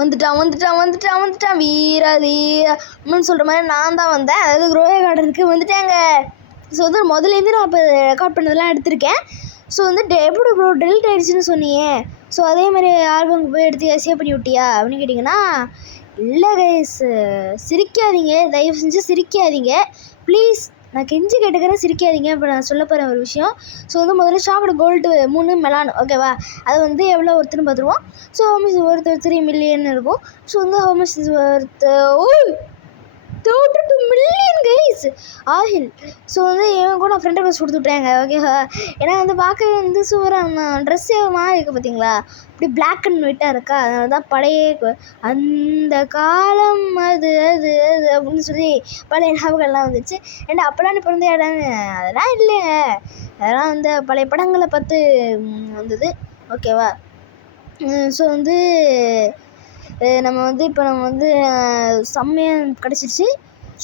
வந்துட்டான் வந்துட்டான் வந்துட்டான் வந்துட்டான் வீரா வீரன்னு சொல்கிற மாதிரி நான் தான் வந்தேன். அதாவது க்ரோயா கார்டனுக்கு வந்துட்டேங்க. ஸோ வந்து முதலேருந்து நான் இப்போ ரெக்கார்ட் பண்ணதெல்லாம் எடுத்திருக்கேன். ஸோ வந்துட்டு எப்படி ப்ரோ டெலிட் ஆகிடுச்சின்னு சொன்னீங்க, ஸோ அதே மாதிரி ஆல்பம் போய் எடுத்து சேவ் பண்ணி விட்டியா அப்படின்னு கேட்டிங்கன்னா, இல்லை கைஸ், சிரிக்காதீங்க, தயவு செஞ்சு சிரிக்காதீங்க ப்ளீஸ், நான் கெஞ்சி கேட்டுக்கிறேன், சிரிக்காதீங்க. இப்போ நான் சொல்ல போகிற ஒரு விஷயம். ஸோ வந்து முதல்ல சாக்லேட் கோல்டு 3 மெலான், ஓகேவா? அது வந்து எவ்வளோ ஒருத்தருன்னு பார்த்துருவோம். ஸோ ஹோமஸ் ஒருத்தர் 3 மில்லியன் இருக்கும். ஸோ வந்து ஹோமஸ் ஒருத்த 32 மில்லியன் கைஸ் ஆஹில். ஸோ வந்து இவன் கூட நான் ஃப்ரெண்ட் ரிக்வெஸ்ட் கொடுத்துட்றேங்க, ஓகேவா? ஏன்னா வந்து பார்க்க வந்து சூப்பராக ட்ரெஸ்ஸே மாதிரி இருக்குது பார்த்தீங்களா, இப்படி பிளாக் அண்ட் ஒயிட்டாக இருக்கா, அதனால தான் பழைய அந்த காலம் அது அது அது அப்படின்னு சொல்லி பழைய ஞாபகம்லாம் வந்துச்சு. ஏன்னா அப்போலாம் நீ பிறந்த இடம்னு அதெல்லாம் இல்லைங்க, அதெல்லாம் வந்து பழைய படங்களை பார்த்து வந்தது, ஓகேவா? ஸோ வந்து நம்ம வந்து இப்போ செம்மையாக கிடச்சிருச்சு.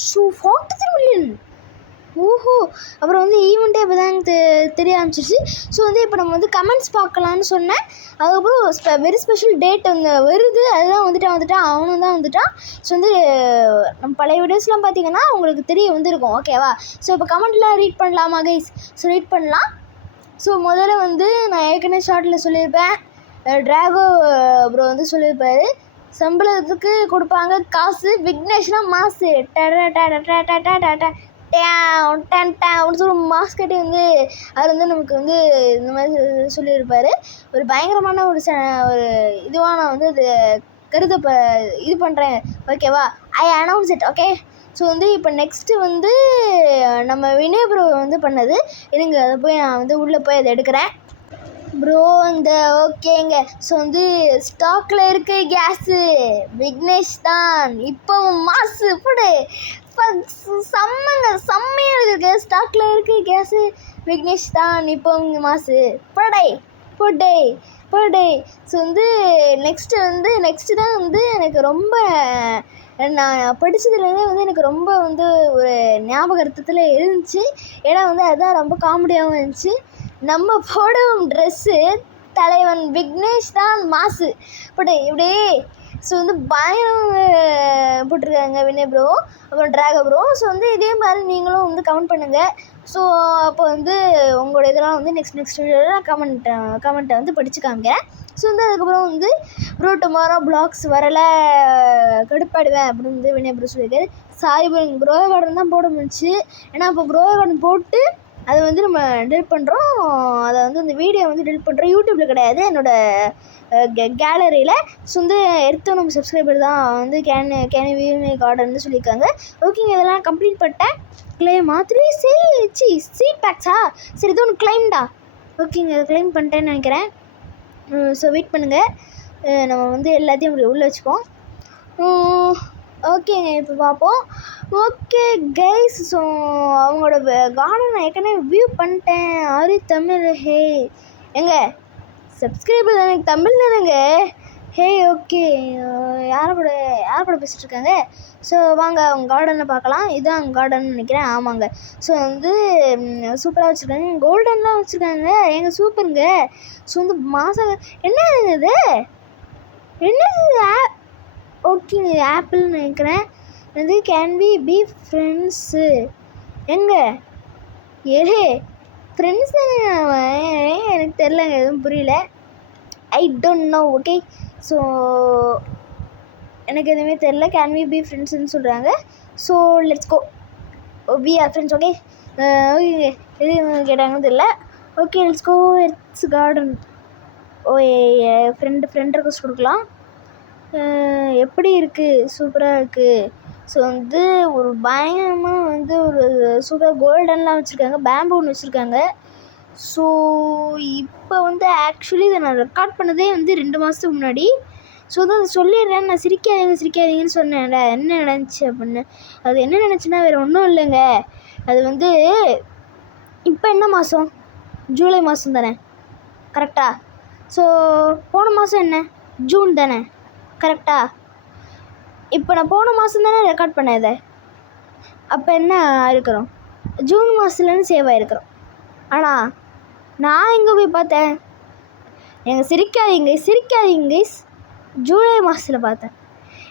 ஸோ 43 மில்லியன், ஓஹோ! அப்புறம் வந்து ஈவெண்ட்டே இப்போ தான் எனக்கு தெரிய ஆரம்பிச்சிருச்சு. ஸோ வந்து இப்போ நம்ம வந்து கமெண்ட்ஸ் பார்க்கலான்னு சொன்னேன். அதுக்கப்புறம் வெரி ஸ்பெஷல் டேட் வந்து வருது, அதுதான் வந்துட்டான் அவனும் தான் வந்துட்டான். ஸோ வந்து நம்ம பழைய வீடியோஸ்லாம் பார்த்தீங்கன்னா உங்களுக்கு தெரிய வந்துருக்கும், ஓகேவா? ஸோ இப்போ கமெண்ட்லாம் ரீட் பண்ணலாமா கைஸ்? ஸோ ரீட் பண்ணலாம். ஸோ முதல்ல வந்து நான் ஏற்கனவே ஷார்ட்டில் சொல்லியிருப்பேன், ட்ராகோ ப்ரோ வந்து சொல்லியிருப்பார், சம்பளத்துக்கு கொடுப்பாங்க காசு, விக்னேஷ்னா மாசு அப்படின்னு சொல்லி மாஸ் கட்டி வந்து அவர் வந்து நமக்கு வந்து இந்த மாதிரி சொல்லியிருப்பார். ஒரு பயங்கரமான ஒரு இதுவாக நான் வந்து அது இது பண்ணுறேன், ஓகேவா? ஐ அனௌன்ஸ் இட், ஓகே? ஸோ வந்து இப்போ நெக்ஸ்ட்டு வந்து நம்ம வினய் ப்ரோ வந்து பண்ணது, இருங்க அதை போய் நான் வந்து உள்ளே போய் அதை எடுக்கிறேன் ப்ரோ. இந்த ஓகேங்க. ஸோ வந்து ஸ்டாக்கில் இருக்க கேஸு விக்னேஷ் தான், இப்போ மாசு போடு, செம்மையாக இருக்குது, ஸ்டாக்கில் இருக்க கேஸு விக்னேஷ் தான், இப்போ மாசு போடே. ஸோ வந்து நெக்ஸ்ட்டு தான் வந்து எனக்கு ரொம்ப, நான் படித்ததுலேருந்தே வந்து எனக்கு ரொம்ப வந்து ஒரு ஞாபகத்தில் இருந்துச்சு. ஏன்னா வந்து அதுதான் ரொம்ப காமெடியாகவும் இருந்துச்சு. நம்ம போடும் ட்ரெஸ்ஸு தலைவன் விக்னேஷ் தான் மாசு இப்படியே. ஸோ வந்து பயங்கரம் போட்டிருக்காங்க வினய் ப்ரோ, அப்புறம் ட்ராகோ ப்ரோ. ஸோ வந்து இதே மாதிரி நீங்களும் வந்து கமெண்ட் பண்ணுங்கள். ஸோ அப்போ வந்து உங்களோட இதெல்லாம் வந்து நெக்ஸ்ட் வீடியோவில் நான் கமெண்ட்டை வந்து படித்து காமிக்கிறேன். ஸோ வந்து அதுக்கப்புறம் வந்து ப்ரோ டுமாரோ பிளாக்ஸ் வரலை கடுப்பாடுவேன் அப்படின்னு வந்து வினய் ப்ரோ சொல்லியிருக்காரு. சாரி ப்ரோ, எனக்கு ப்ரோயா கார்டன் தான் போட முடிச்சு. ஏன்னா இப்போ ப்ரோயா கார்டன் போட்டு அதை வந்து நம்ம டெலிட் பண்ணுறோம், அதை வந்து அந்த வீடியோ வந்து டெலிட் பண்ணுறோம், யூடியூப்பில் கிடையாது, என்னோடய கேலரியில். ஸோ வந்து நம்ம சப்ஸ்கிரைபர் தான் வந்து கேன் வினய் கார்டன் சொல்லியிருக்காங்க, ஓகேங்க. இதெல்லாம் கம்ப்ளீட் பண்ணிட்டேன். கிளைமா 3 சீட் பேக்ஸா, சரி இது ஒன்று கிளைம்டா, ஓகேங்க. அதை கிளைம் பண்ணிட்டேன்னு நினைக்கிறேன். ஸோ வெயிட் பண்ணுங்கள், நம்ம வந்து எல்லாத்தையும் உள்ளே வச்சுப்போம். ஓகேங்க, இப்போ பார்ப்போம். ஓகே கைஸ், ஸோ அவங்களோட கார்டன் ஏற்கனவே வியூ பண்ணிட்டேன். ஆரி தமிழ், ஹே எங்க சப்ஸ்கிரைபர் தானே, தமிழ் தானேங்க, ஹே ஓகே. யார் கூட பேசிகிட்டு இருக்காங்க? ஸோ வாங்க அவங்க கார்டனை பார்க்கலாம். இதுதான் அவங்க கார்டன் நினைக்கிறேன், ஆமாங்க. ஸோ வந்து சூப்பராக வச்சுருக்காங்க, கோல்டன்லாம் வச்சுருக்காங்க, எங்கள் சூப்பருங்க. ஸோ வந்து மாதம் என்னது ஓகேங்க, ஆப்பிள்னு நினைக்கிறேன். வந்து கேன் வி பி ஃப்ரெண்ட்ஸு, எங்கே ஃப்ரெண்ட்ஸ் தானே எனக்கு தெரிலங்க, எதுவும் புரியல, I don't know, okay. So எனக்கு எதுவுமே தெரில, கேன் வி பி ஃப்ரெண்ட்ஸுன்னு சொல்கிறாங்க. So let's go, we are friends, okay. ஓகேங்க, எது கேட்டாங்கன்னு தெரில, okay let's go it's garden. Friend request கொடுக்கலாம். எப்படி இருக்குது, சூப்பராக இருக்குது. ஸோ வந்து ஒரு பயங்கரமாக வந்து ஒரு சூப்பராக கோல்டன்லாம் வச்சுருக்காங்க, பேம்பு ஒன்று வச்சுருக்காங்க. ஸோ இப்போ வந்து ஆக்சுவலி இதை நான் ரெக்கார்ட் பண்ணதே வந்து 2 மாதத்துக்கு முன்னாடி. ஸோ அதை சொல்லிடுறேன், நான் சிரிக்காதீங்கன்னு சொன்னேன்ல, என்ன நினச்சி அப்படின்னு. அது என்ன நினச்சின்னா வேறு ஒன்றும் இல்லைங்க, அது வந்து இப்போ என்ன மாதம், ஜூலை மாதம் தானே, கரெக்டாக? ஸோ போன மாதம் என்ன, ஜூன் தானே, கரெக்டாக? இப்போ நான் போன மாதம் தானே ரெக்கார்ட் பண்ணேன் இதை, அப்போ என்ன ஆயிருக்கிறோம், ஜூன் மாதத்துலேருந்து சேவ் ஆகிருக்கிறோம். ஆனால் நான் எங்கே போய் பார்த்தேன், எங்கள் சிரிக்காதீங்க கைஸ், ஜூலை மாதத்தில் பார்த்தேன்.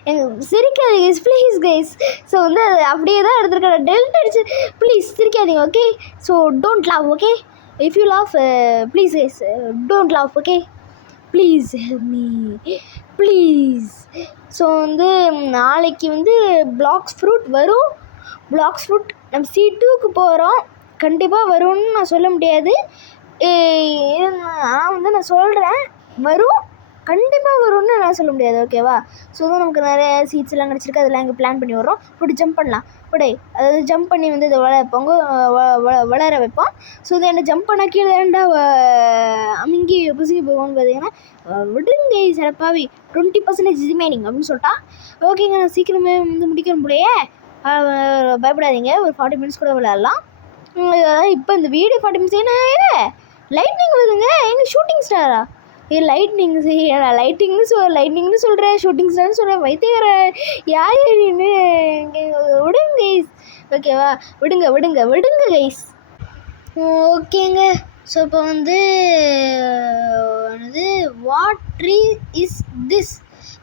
எனக்கு சிரிக்காதீங்க ப்ளீஸ் கைஸ். ஸோ வந்து அது அப்படியே தான் எடுத்துருக்கேன். டெல்ட் அடிச்சு ப்ளீஸ் சிரிக்காதீங்க, okay? So don't laugh, okay? If you laugh please guys don't laugh, okay? Please help me please. So வந்து நாளைக்கு வந்து பிளாக்ஸ் ஃப்ரூட் வரும். பிளாக்ஸ் ஃப்ரூட் நம்ம C2க்கு போகிறோம். கண்டிப்பாக வரும்னு நான் சொல்ல முடியாது. ஆனால் வந்து நான் சொல்கிறேன் வரும், கண்டிப்பாக வரும்னு நான் சொல்ல முடியாது, ஓகேவா? ஸோ வந்து நமக்கு நிறைய சீட்ஸ்லாம் கிடச்சிருக்கு. அதெல்லாம் இங்கே பிளான் பண்ணி வரோம். இப்படி ஜம்ப் பண்ணலாம், இப்படி அதாவது ஜம்ப் பண்ணி வந்து இதை வளர வைப்போம். ஸோ இது என்ன ஜம்ப் பண்ணால் கீழே ஏண்டா அமுங்கி புசுங்கி போகும்னு பார்த்தீங்கன்னா விடுங்க சிறப்பாவி 20% ரிமைனிங் அப்படின்னு சொல்லிட்டா. ஓகேங்க, நான் சீக்கிரமே வந்து முடிக்கணும் போலையே. பயப்படாதீங்க, ஒரு 40 மினிட்ஸ் கூட விளையாடலாம். இப்போ இந்த வீடியோ 40 மினிட்ஸ் என்ன லைட்னிங் வருதுங்க. எங்கள் ஷூட்டிங் ஸ்டாரா? லைட்னிங் லைட்னிங்னு சொல்கிறேன், ஷூட்டிங் ஸ்டார்னு சொல்கிறேன். வைத்தியர யார் நீன்னு விடுங்க கைஸ், ஓகேவா? விடுங்க கைஸ். ஓகேங்க. ஸோ இப்போ வந்து வாட் ட்ரீ இஸ் திஸ்?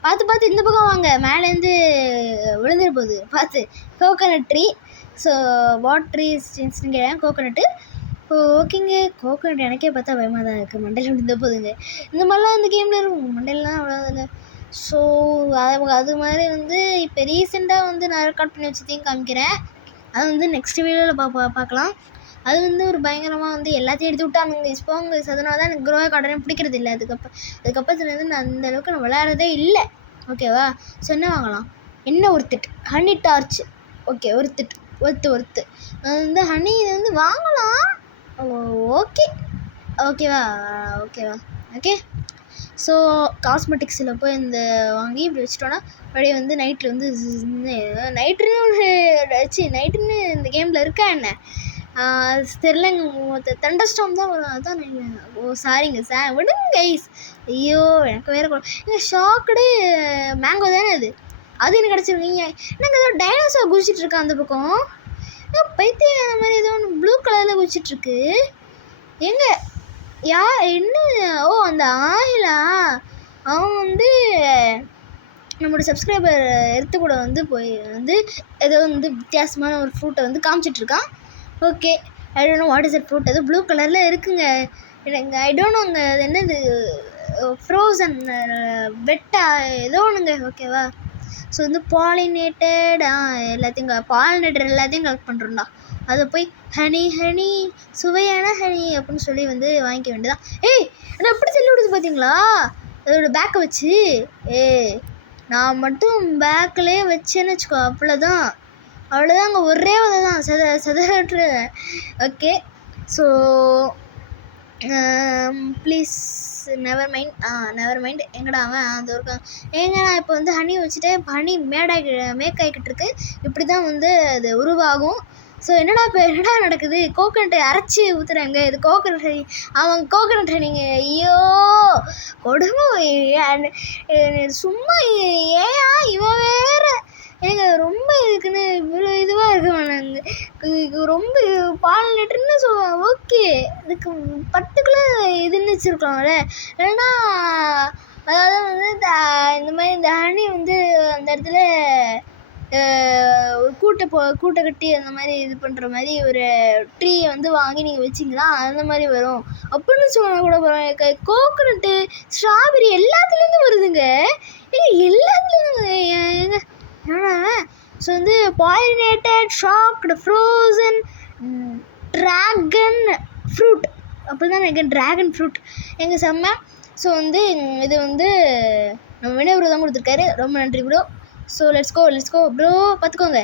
பார்த்து இந்த பக்கம் வாங்க, மேலேருந்து விழுந்துட போகுது பார்த்து. Coconut tree. So what tree இஸ்ன்னு கேட்டேன், கோகனட்டு. ஓகேங்க. கோகனட் எனக்கே பார்த்தா பயமாக தான் இருக்குது, மண்டையில் விழுந்த போதுங்க. இந்த மாதிரிலாம் இந்த கேமில் இருக்கும், மண்டையிலாம் அவ்வளோதாங்க. ஸோ அது மாதிரி வந்து இப்போ ரீசெண்டாக வந்து நான் ரெக்கார்ட் பண்ணி வச்சதையும் காமிக்கிறேன். அது வந்து நெக்ஸ்ட் வீடியோவில் பார்க்கலாம். அது வந்து ஒரு பயங்கரமாக வந்து எல்லாத்தையும் எடுத்து விட்டாங்க ஸ்பாங்க. அதனால தான் எனக்கு க்ரோவை கார்டனே பிடிக்கிறது இல்லை. அதுக்கப்புறத்துலேருந்து நான் அந்தளவுக்கு நான் விளையாடுறதே இல்லை, ஓகேவா? ஸோ என்ன வாங்கலாம்? என்ன ஒருத்திட்டு ஹனி டார்ச். ஓகே, ஒருத்து அது வந்து ஹனி இது வந்து வாங்கலாம். ஓகேவா? ஓகே. ஸோ காஸ்மெட்டிக்ஸில் போய் இந்த வாங்கி இப்படி வச்சிட்டோன்னா அப்படியே வந்து நைட்டில் வந்து நைட்டுன்னு இந்த கேமில் இருக்கா என்ன தெரிலங்க. தண்டர்ஸ்டார்ம் தான் வரும், அதான் சாரிங்க விடுங்க கைஸ். ஐயோ எனக்கு வேறு இல்லை ஷாக்குடு மேங்கோ தானே அது எனக்கு கிடச்சிருக்கீங்க. எனக்கு ஏதோ டைனோசர் குதிச்சிட்ருக்கேன் அந்த பக்கம். பைத்தியம் அந்த மாதிரி ஏதோ ஒன்று ப்ளூ கலரில் குதிச்சிட்ருக்கு. எங்கே என்ன? அந்த ஆயிலா? அவன் வந்து நம்மளோட சப்ஸ்கிரைபர் எடுத்து கூட வந்து போய் வந்து ஏதோ வந்து வித்தியாசமான ஒரு ஃப்ரூட்டை வந்து காமிச்சிட்ருக்கான். Okay, I don't know what is that fruit. அது ப்ளூ கலரில் இருக்குங்க. எனக்கு ஐ டோன்ட் நோங்க, அது என்னது ஃப்ரோசன் வெட்டா ஏதோ ஒன்றுங்க, ஓகேவா? ஸோ வந்து பாலினேட்டட் பாலினேட்டர் எல்லாத்தையும் கலெக்ட் பண்ணுறோம்டா. அதை போய் ஹனி சுவையான ஹனி அப்படின்னு சொல்லி வந்து வாங்கிக்க வேண்டியதான். நான் எப்படி சொல்லி விடுது பார்த்தீங்களா? அதோட பேக்கை வச்சு நான் மட்டும் பேக்கிலே வச்சேன்னு வச்சுக்கோ, அவ்வளோதாங்க. ஒரே வதை தான் சதறேன். Okay, so please never mind. எங்கடா அவன் அந்த ஒரு நான் இப்போ வந்து ஹனி வச்சுட்டேன். ஹனி மேக் ஆகிக்கிட்டு இருக்கு. இப்படி தான் வந்து அது உருவாகும். ஸோ என்னடா நடக்குது? கோகனட்டை அரைச்சி ஊற்றுறாங்க. இது கோகனட் ஹனி. அவன் கோகனட் ஹனிங்க. ஐயோ கொடுமை. சும்மா இவன் வேறு ஏங்க ரொம்ப இதுக்குன்னு இவ்வளோ இதுவாக இருக்கு. ரொம்ப பாலினேட்டர்னு சொல்லுவாங்க. ஓகே, அதுக்கு பர்டிகுலர் இதுன்னு வச்சுருக்கோம்ல. ஏன்னா அதாவது வந்து இந்த மாதிரி இந்த ஹனி வந்து அந்த இடத்துல ஒரு கூட்டை கட்டி அந்த மாதிரி இது பண்ணுற மாதிரி ஒரு ட்ரீயை வந்து வாங்கி நீங்கள் வச்சிங்கன்னா அந்த மாதிரி வரும் அப்படின்னு சொன்னால் கூட பரவாயில்ல. கோகனட்டு ஸ்ட்ராபெரி எல்லாத்துலேருந்து வருதுங்க. எல்லாத்துலேருந்து ஏன்னா ஸோ வந்து pollinated shocked frozen dragon fruit அப்படி தான் எனக்கு ட்ராகன் ஃப்ரூட் எங்கள் செம்ம. ஸோ வந்து இது வந்து நம்ம வினய் தான் கொடுத்துருக்காரு. ரொம்ப நன்றி bro. So let's go bro. பார்த்துக்கோங்க,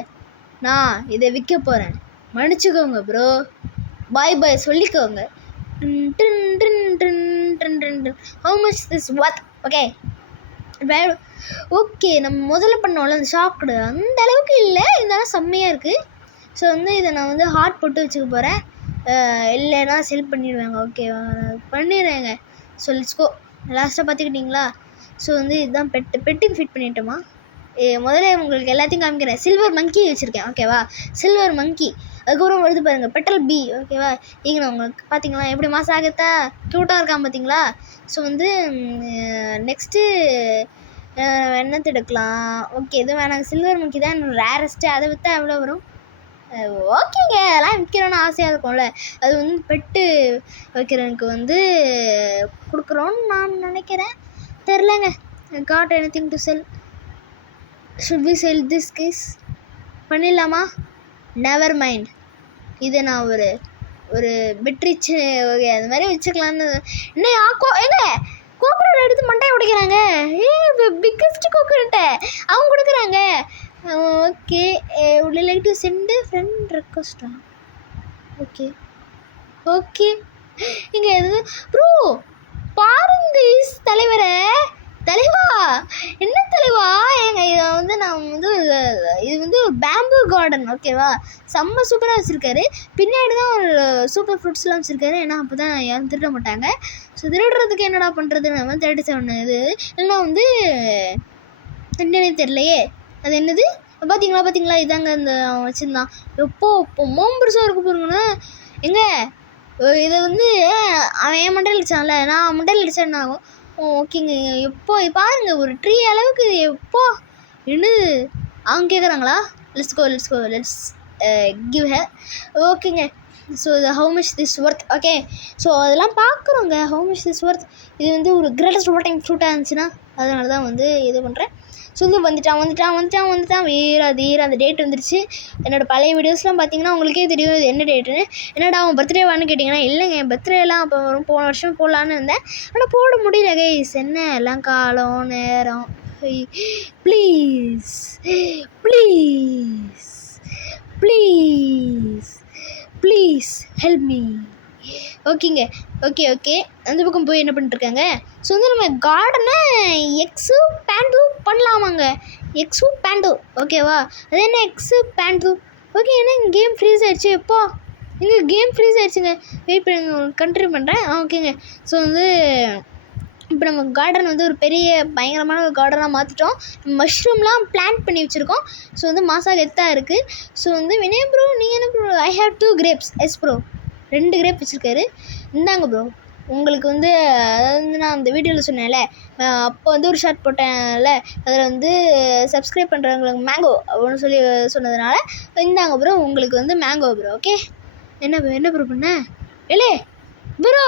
நான் இதை விற்க போகிறேன், மன்னிச்சுக்கோங்க ப்ரோ. பாய் சொல்லிக்கோங்க. How much this what? Okay, நம்ம முதல்ல பண்ணோம்ல அந்த ஷாக்டு அந்த அளவுக்கு இல்லை, இருந்தாலும் செம்மையாக இருக்குது. ஸோ வந்து இதை நான் வந்து ஹார்ட் போட்டு வச்சுக்க போகிறேன். இல்லைன்னா செல் பண்ணிடுவேங்க. ஓகேவா, பண்ணிடுறேங்க. So let's go. லாஸ்ட்டாக பார்த்துக்கிட்டிங்களா? ஸோ வந்து இதுதான் பெட்டுக்கு ஃபிட் பண்ணிட்டோமா? முதல்ல உங்களுக்கு எல்லாத்தையும் காமிக்கிறேன். சில்வர் மங்கி வச்சுருக்கேன், ஓகேவா? சில்வர் மங்கி. அதுக்கப்புறம் வருது பாருங்கள் பெட்டல் பி, ஓகேவா? நான் உங்களுக்கு பார்த்தீங்களா எப்படி மாசாகத்தா க்யூட்டாக இருக்கான் பார்த்தீங்களா? ஸோ வந்து நெக்ஸ்ட்டு என்னத்தை எடுக்கலாம்? ஓகே எதுவும் வேணாங்க. சில்வர் மங்கி தான் ரேரஸ்ட்டு. அதை விற்றா எவ்வளோ வரும்? ஓகேங்க, அதெல்லாம் விற்கிறோன்னு ஆசையாக இருக்கும்ல. அது வந்து பெட்டு வைக்கிறவனுக்கு வந்து கொடுக்குறோன்னு நான் நினைக்கிறேன். தெரிலங்க. Got anything to sell. Should we sell this case? பண்ணிடலாமா? Never mind. இதை நான் ஒரு பெட்ரிச்சு ஓகே அது மாதிரி வச்சுக்கலான்னு. இன்னும் எங்க கோகோனட் எடுத்து மண்டையை உடைக்கிறாங்க. பிக்கஸ்ட் கோகோனட்டை அவங்க கொடுக்குறாங்க. Okay would you like to send a friend request? Okay இங்கே எது ப்ரோ பாருங்க தலைவா என்ன தலைவா எங்க இதை வந்து நான் வந்து இது வந்து ஒரு பேம்பு கார்டன் ஓகேவா. செம்ம சூப்பராக வச்சுருக்காரு. பின்னாடி தான் ஒரு சூப்பர் ஃப்ரூட்ஸ்லாம் வச்சுருக்காரு. ஏன்னா அப்போ தான் யாரும் திருட மாட்டாங்க. ஸோ திருடுறதுக்கு என்னடா பண்ணுறது? நம்ம 37 இது இல்லைன்னா வந்து என்னன்னே தெரியலையே. அது என்னது பார்த்தீங்களா இதாங்க அந்த வச்சுருந்தான். எப்போ பெருசாக இருக்க போகிறோங்கன்னா எங்க இதை வந்து அவன் என் மண்டையில் அடித்தான்ல, நான் மண்டையில் அடித்தேன் ஆகும். ஓகேங்க எப்போ பாருங்கள் ஒரு ட்ரீ அளவுக்கு எப்போ என்னது அவங்க கேட்குறாங்களா? Let's give her. ஓகேங்க. So how much this worth? Okay so அதெல்லாம் பார்க்குறோங்க. How much this worth? இது வந்து ஒரு கிரேட்டஸ்ட் ரோட்டிங் ஃப்ரூட்டாக இருந்துச்சுன்னா அதனால தான் வந்து இது பண்ணுறேன். ஸோ வந்து வந்துட்டான் தீர அந்த டேட் வந்துருச்சு. என்னோடய பழைய வீடியோஸ்லாம் பார்த்தீங்கன்னா உங்களுக்கே தெரியும் இது என்ன டேட்டுன்னு. என்னடா அவன் பர்த்டேவான்னு கேட்டிங்கன்னா இல்லைங்க என் பர்த்டேலாம் அப்போ வரும், போன வருஷம் போடலான்னு இருந்தேன். ஆனால் போட முடியல கைஸ். என்ன எல்லாம் காலம் நேரம். Please please please please help me. ஓகேங்க ஓகே அந்த பக்கம் போய் என்ன பண்ணிட்டுருக்காங்க? ஸோ வந்து நம்ம கார்டனை எக்ஸு பேண்டு பண்ணலாமாங்க. எக்ஸு பேண்டு ஓகேவா. அது என்ன எக்ஸு பேண்டு? ஓகே ஏன்னா இங்கே கேம் ஃப்ரீஸ் ஆகிடுச்சு. எப்போ இங்கே கேம் ஃப்ரீஸ் ஆகிடுச்சுங்க. வெயிட் பண்ணி கண்டினியூ பண்ணுறேன். ஓகேங்க. ஸோ வந்து இப்போ நம்ம கார்டன் வந்து ஒரு பெரிய பயங்கரமான ஒரு கார்டனாக மாற்றிட்டோம். மஷ்ரூம்லாம் பிளான்ட் பண்ணி வச்சுருக்கோம். ஸோ வந்து மாசா கெத்தாக இருக்குது. ஸோ வந்து வினய் ப்ரோ நீங்கள் என்ன bro? I have 2 grapes. Yes bro 2 grape வச்சுருக்காரு. இந்தாங்க ப்ரோ உங்களுக்கு வந்து அதாவது வந்து நான் அந்த வீடியோவில் சொன்னேன்ல அப்போ வந்து ஒரு ஷார்ட் போட்டேன்ல அதில் வந்து சப்ஸ்கிரைப் பண்ணுறவங்களுக்கு மேங்கோ அப்படின்னு சொல்லி சொன்னதுனால இந்தாங்க ப்ரோ உங்களுக்கு வந்து மேங்கோ ப்ரோ. ஓகே என்ன ப்ரோ பண்ண இல்லே ப்ரோ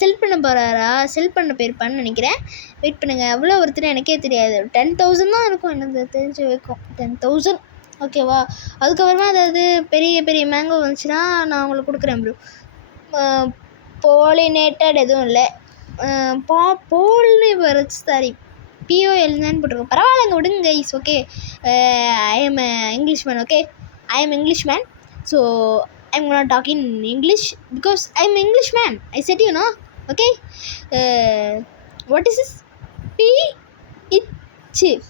செல் பண்ண போகிறாரா? செல் பண்ண போயிருப்பான்னு நினைக்கிறேன். வெயிட் பண்ணுங்கள். அவ்வளோ ஒருத்தர் எனக்கே தெரியாது. 10,000 தான் இருக்கும் எனக்கு தெரிஞ்சு வைக்கும். 10,000 ஓகேவா. அதுக்கப்புறமா அதாவது பெரிய மேங்கோ வந்துச்சுன்னா நான் உங்களுக்கு கொடுக்குறேன் ப்ரோ. போலினேட்டட் எதுவும் இல்லை. போல்னு வரைச்சி சாரி POLன்னு போட்டிருக்கோம். பரவாயில்லைங்க விடுங்க guys. Okay I am English man. Okay I am English man. So I'm gonna talk in English because I'm English man. I said you know. Okay. What is this?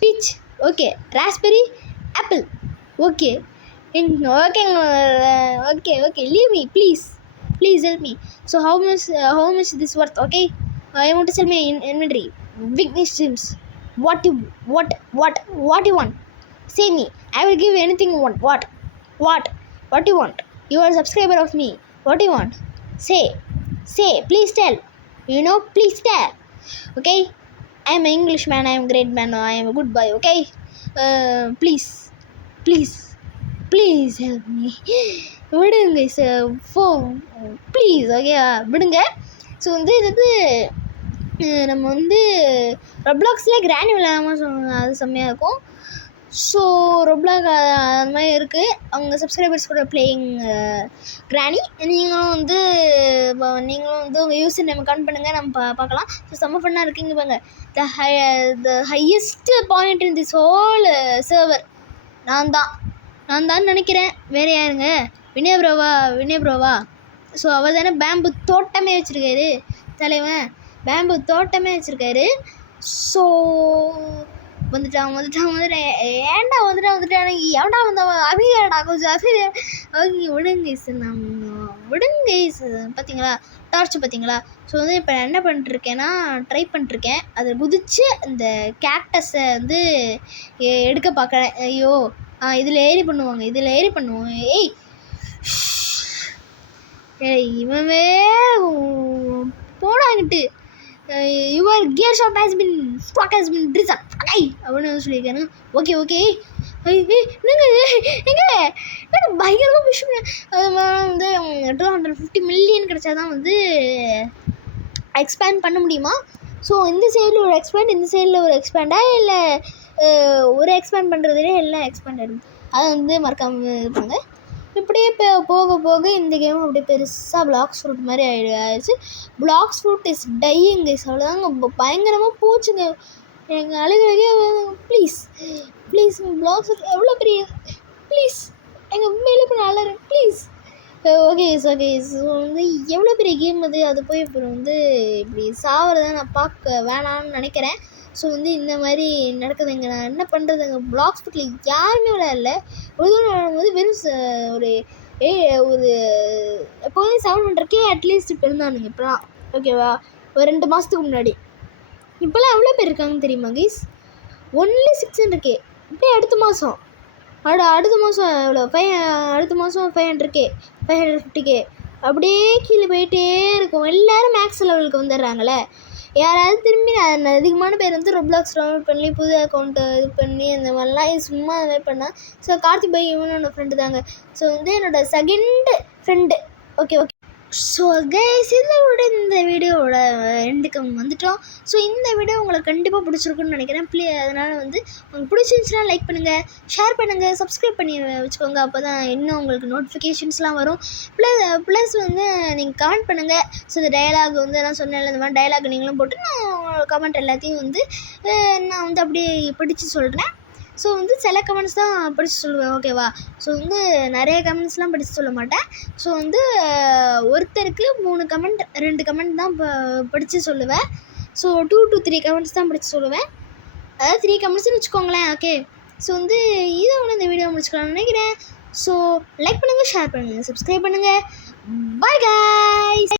Peach. Okay. Raspberry. Apple. Okay. Okay. Leave me, please. Please help me. So how much this worth? Okay. I want to sell my inventory. Vignesh Gyms. What you want? Say me. I will give anything you want. What you want? You are a subscriber of me. What do you want? Say. Please tell. Please tell. Okay. I am an English man. I am a great man. I am a good boy. Okay. Please help me. விடுங்க please. Okay விடுங்க. So வந்து இது நம்ம வந்து ரொப்ளாக்ஸில் கிராணி விளையாடாமல் சொல்லுவாங்க. அது செம்மையாக இருக்கும். ஸோ ரொப்ளாக் அந்த மாதிரி இருக்குது. அவங்க சப்ஸ்கிரைபர்ஸ் கூட பிளேயிங் கிராணி. நீங்களும் வந்து உங்கள் யூஸர் நேம் கவுண்ட் பண்ணுங்கள். நம்ம பார்க்கலாம். ஸோ செம்ம ஃபன்னாக இருக்குங்க. பாருங்க the highest point in this whole server நான் தான் நினைக்கிறேன். வேறு யாருங்க? வினய் ப்ரோவா. ஸோ அவர் தானே பேம்பு தோட்டமே வச்சுருக்காரு தலைவன். பேம்பு தோட்டமே வச்சுருக்காரு. ஸோ வந்துட்டான் ஏன்டா வந்துட்டான் எவன்டா வந்தவன்? அபிதியாடா கொஞ்சம் அபிதியா. ஓகே விடுங்க பார்த்தீங்களா டார்ச் பார்த்தீங்களா. ஸோ வந்து இப்போ நான் என்ன பண்ணிட்டுருக்கேன்னா ட்ரை பண்ணிட்டுருக்கேன். அதை குதித்து இந்த கேக்டஸை வந்து எடுக்க பார்க்குறேன். ஐயோ இதில் ஏறி பண்ணுவோம். ஏய் இவன் போடாங்கிட்டு your gear shop stock has been risen அப்படின்னு சொல்லியிருக்காரு. ஓகே ஓகே என்னங்க எங்க பயங்கரமாக விஷயம். வந்து 250 மில்லியன் கிடைச்சா தான் வந்து எக்ஸ்பேண்ட் பண்ண முடியுமா? ஸோ இந்த சைடில் ஒரு எக்ஸ்பேண்ட், இந்த சைடில் ஒரு எக்ஸ்பேண்டா, இல்லை ஒரு எக்ஸ்பேண்ட் பண்ணுறதுலே எல்லாம் எக்ஸ்பேண்ட் ஆகிடும். அதை வந்து மறக்காமல் இருப்பாங்க. இப்படியே இப்போ போக போக இந்த கேம் அப்படியே பெருசாக பிளாக்ஸ் ஃப்ரூட் மாதிரி ஆயிடுச்சு. Blox fruit is dying guys. அவ்வளோதாங்க, பயங்கரமாக போச்சுங்க. எனக்கு அழுகிறதே ப்ளீஸ் ப்ளீஸ் பிளாக்ஸ் ஃப்ரூட் எவ்வளோ பெரிய, ப்ளீஸ் எங்கள் உண்மையிலே இப்போ நல்லா ப்ளீஸ். Okay okay. ஸோ வந்து எவ்வளோ பெரிய கேம் அது போய் இப்போ வந்து இப்படி சாவறதை நான் பார்க்க வேணான்னு நினைக்கிறேன். ஸோ வந்து இந்த மாதிரி நடக்குதுங்க. நான் என்ன பண்ணுறதுங்க, பிளாக்ஸ் ஃப்ரூட்டில் யாருமே விளையாடல. ஒரு தூரம் விளையாடும்போது வெறும் ஒரு எப்போதும் 700K அட்லீஸ்ட் இப்போ இருந்தானுங்க இப்போலாம். ஓகேவா, ஒரு 2 மாதத்துக்கு முன்னாடி. இப்போலாம் எவ்வளோ பேர் இருக்காங்கன்னு தெரியுமா கைஸ்? Only 600K. இப்போயே அடுத்த மாதம் எவ்வளோ அடுத்த மாதம் 500K 550K அப்படியே கீழே போயிட்டே இருக்கும். எல்லோரும் மேக்ஸ் லெவலுக்கு வந்துடுறாங்களே. யாராவது திரும்பி அதிகமான பேர் வந்து ரொப்ளாக்ஸ் டவுன்லோட் பண்ணி புது அக்கௌண்ட்டு இது பண்ணி அந்த மாதிரிலாம் சும்மா அது மாதிரி பண்ணால். ஸோ கார்த்திக் பை இவனோட ஃப்ரெண்டு தாங்க. ஸோ வந்து என்னோடய second friend. Okay okay. So guys, இதோட இந்த வீடியோவோட எண்டுக்கு வந்துட்டோம். ஸோ இந்த வீடியோ உங்களுக்கு கண்டிப்பாக பிடிச்சிருக்குன்னு நினைக்கிறேன். அதனால் வந்து உங்களுக்கு பிடிச்சிருந்துச்சுன்னா லைக் பண்ணுங்கள், ஷேர் பண்ணுங்கள், சப்ஸ்கிரைப் பண்ணி வச்சுக்கோங்க. அப்போ தான் இன்னும் உங்களுக்கு நோட்டிஃபிகேஷன்ஸ்லாம் வரும். ப்ளஸ் வந்து நீங்கள் கமெண்ட் பண்ணுங்கள். ஸோ இந்த டயலாக் வந்து நான் சொன்னேன், இந்த மாதிரி டயலாக் நீங்களும் போட்டு நான் கமெண்ட் எல்லாத்தையும் வந்து நான் வந்து அப்படியே பிடிச்சி சொல்கிறேன். ஸோ வந்து சில கமெண்ட்ஸ் தான் படித்து சொல்லுவேன். ஓகேவா, ஸோ வந்து நிறைய கமெண்ட்ஸ்லாம் படித்து சொல்ல மாட்டேன். ஸோ வந்து ஒருத்தருக்கு 3 கமெண்ட் 2 கமெண்ட் தான் படித்து சொல்லுவேன். ஸோ 2 to 3 கமெண்ட்ஸ் தான் படித்து சொல்லுவேன். அதாவது 3 கமெண்ட்ஸ்னு வச்சுக்கோங்களேன். ஓகே. ஸோ வந்து இதோட இந்த வீடியோ முடிச்சுக்கலாம்னு நினைக்கிறேன். ஸோ லைக் பண்ணுங்கள், ஷேர் பண்ணுங்கள், சப்ஸ்கிரைப் பண்ணுங்கள். Bye guys.